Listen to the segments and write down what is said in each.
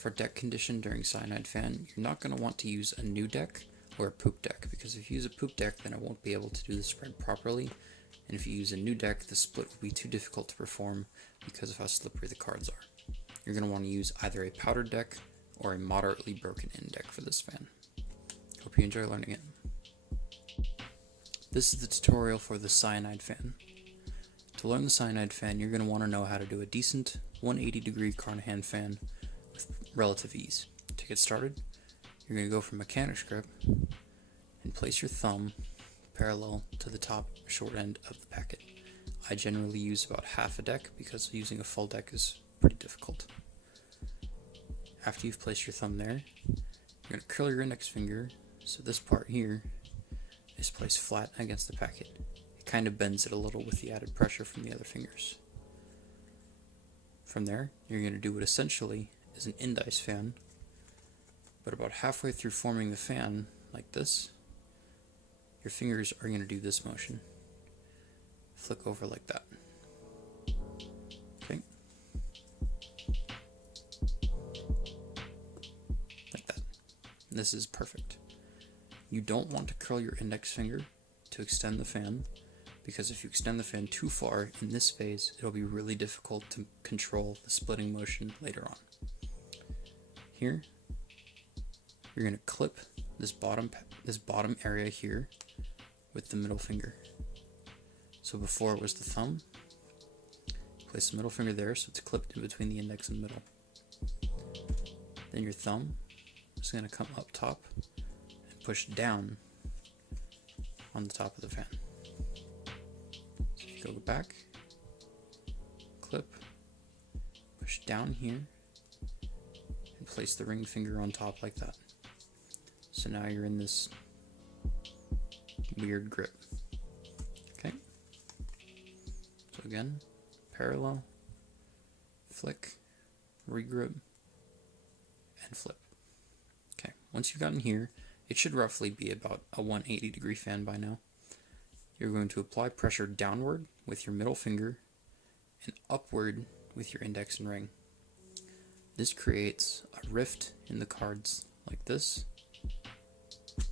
For deck condition during Cyanide Fan, you're not going to want to use a new deck or a poop deck, because if you use a poop deck, then it won't be able to do the spread properly, and if you use a new deck, the split will be too difficult to perform because of how slippery the cards are. You're going to want to use either a powdered deck or a moderately broken in deck for this fan. Hope you enjoy learning it. This is the tutorial for the Cyanide Fan. To learn the Cyanide Fan, you're going to want to know how to do a decent 180-degree carnahan fan with relative ease. To get started, you're going to go for mechanics grip and place your thumb parallel to the top short end of the packet. I generally use about half a deck because using a full deck is pretty difficult. After you've placed your thumb there, you're going to curl your index finger so this part here is placed flat against the packet. It kind of bends it a little with the added pressure from the other fingers. From there, you're going to do what essentially is an indice fan, but about halfway through forming the fan, like this, your fingers are going to do this motion. Flick over like that. Okay. Like that. This is perfect. You don't want to curl your index finger to extend the fan, because if you extend the fan too far in this phase, it'll be really difficult to control the splitting motion later on. Here, you're going to clip this bottom area here with the middle finger. So before it was the thumb, place the middle finger there so it's clipped in between the index and middle. Then your thumb is going to come up top and push down on the top of the fan. So if you go back, clip, push down here, and place the ring finger on top like that. So now you're in this weird grip. Okay. So again, parallel, flick, regrip, and flip. Okay, once you've gotten here, it should roughly be about a 180-degree fan by now. You're going to apply pressure downward with your middle finger and upward with your index and ring. This creates a rift in the cards like this,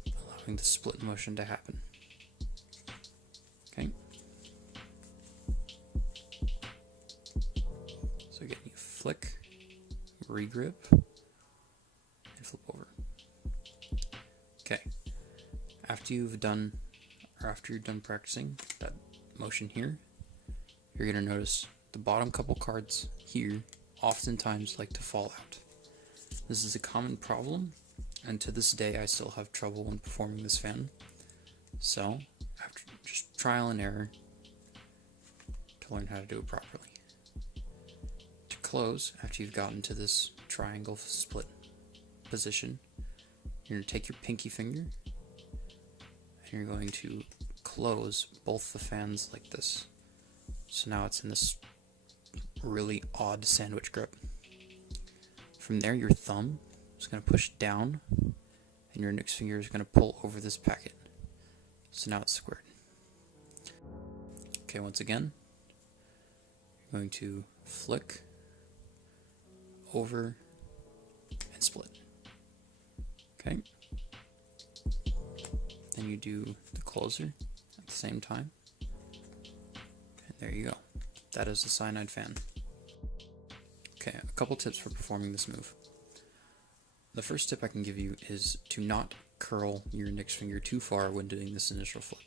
allowing the split motion to happen. Okay. So again, you flick, regrip, and flip over. Okay. After you're done practicing that motion here, you're going to notice the bottom couple cards here oftentimes like to fall out. This is a common problem, and to this day I still have trouble when performing this fan. So, after just trial and error to learn how to do it properly. To close, after you've gotten to this triangle split position, you're going to take your pinky finger and you're going to close both the fans like this. So now it's in this really odd sandwich grip. From there, your thumb is going to push down and your index finger is going to pull over this packet. So now it's squared. Okay, once again, you're going to flick, over, and split. Okay. Then you do the closer at the same time. And there you go. That is the Cyanide Fan. Okay, a couple tips for performing this move. The first tip I can give you is to not curl your index finger too far when doing this initial flip,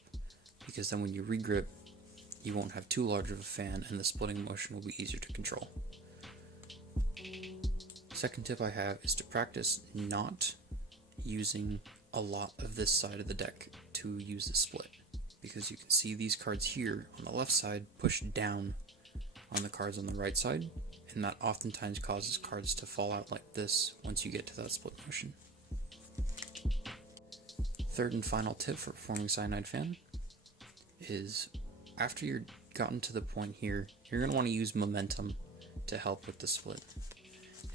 because then when you regrip, you won't have too large of a fan and the splitting motion will be easier to control. Second tip I have is to practice not using a lot of this side of the deck to use the split, because you can see these cards here on the left side push down on the cards on the right side, and that oftentimes causes cards to fall out like this once you get to that split motion. Third and final tip for performing Cyanide Fan is after you're gotten to the point here, you're going to want to use momentum to help with the split.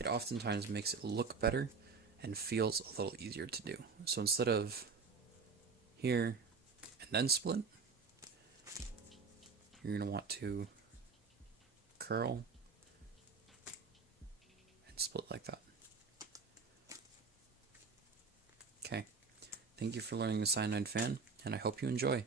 It oftentimes makes it look better and feels a little easier to do. So instead of here and then split, you're going to want to curl and split like that. Thank you for learning the Cyanide Fan, and I hope you enjoy.